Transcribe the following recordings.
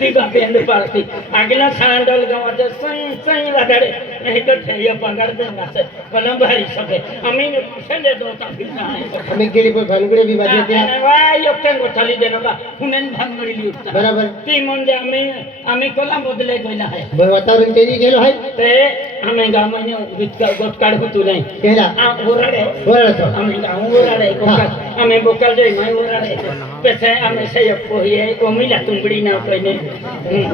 ती बापी अंड पाळती आगला सांडल गावाचं सई सई वाटाडे नाही तर ठेय पगार दे नासे पण भारी सगळे आम्ही संडे दोता आम्ही गेली पण भानगडे बी वाजते त्या वाय एकटं गोठाली देणं बा हुनेन भानगडी लिहिता बरोबर ती म्हणजे आम्ही कोला बदले गयला आहे बरं वातावरण चेंज गेलो आहे ते आम्ही गावाने गोट काढ होतो नाही केला ओराडे बरं आम्ही गाव ओराडे कोकाल आम्ही बोकाल जाई माय ओराडे पेसे आम्ही सय पोहिए कोमिला तुंबडी ना कइने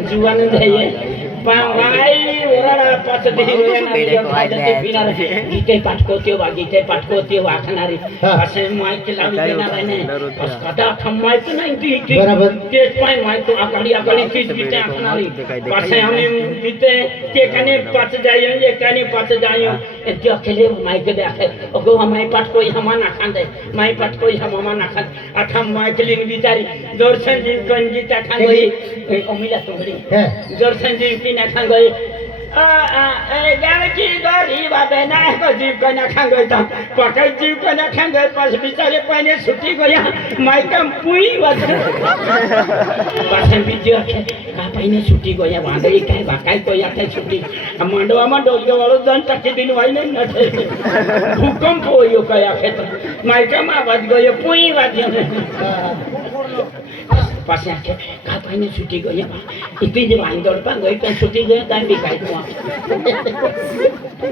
जुवान जाइए वाई ओराडा पाच देही रोया गीते पाठकोत्यो गीते पाठकोत्यो वाखणारी असे माईक लावी देणार नाही बस कदा थमायच नाही ती बरोबर तेच पाय माईक आकाडी तीच गीते आखणारी पासे आम्ही गीते ते काने पाच जायो एकाने पाच जायो ते अकेले माईक दे आखे अगो हमाय पाठको हमा ना खांदे माई पाठको हमा ना खांद आठा माईक लिन बिचारी जोर संजीव गंजीता खांगई अमिला तुंगड़ी जोर संजीव की ना खांगई गावची गरीब बाबे ना को जीव को ना खांगई त पकाई जीव को ना खांगई पास बिचारे पाने छुट्टी गया माइकम पुई वत पासे बिजो का पाने छुट्टी गया वांदई काय बाकाई को याते छुट्टी मांडवा मा डोलगे वालो जन टके दिन वाई नहीं न भूकंप होयो कया खेत माइकम आवाज गयो पुई वाद्यो पासे आखे का पाने छुट्टी गया इतनी जे वाई दौड़ पा गई पे छुट्टी गया टाइम भी काई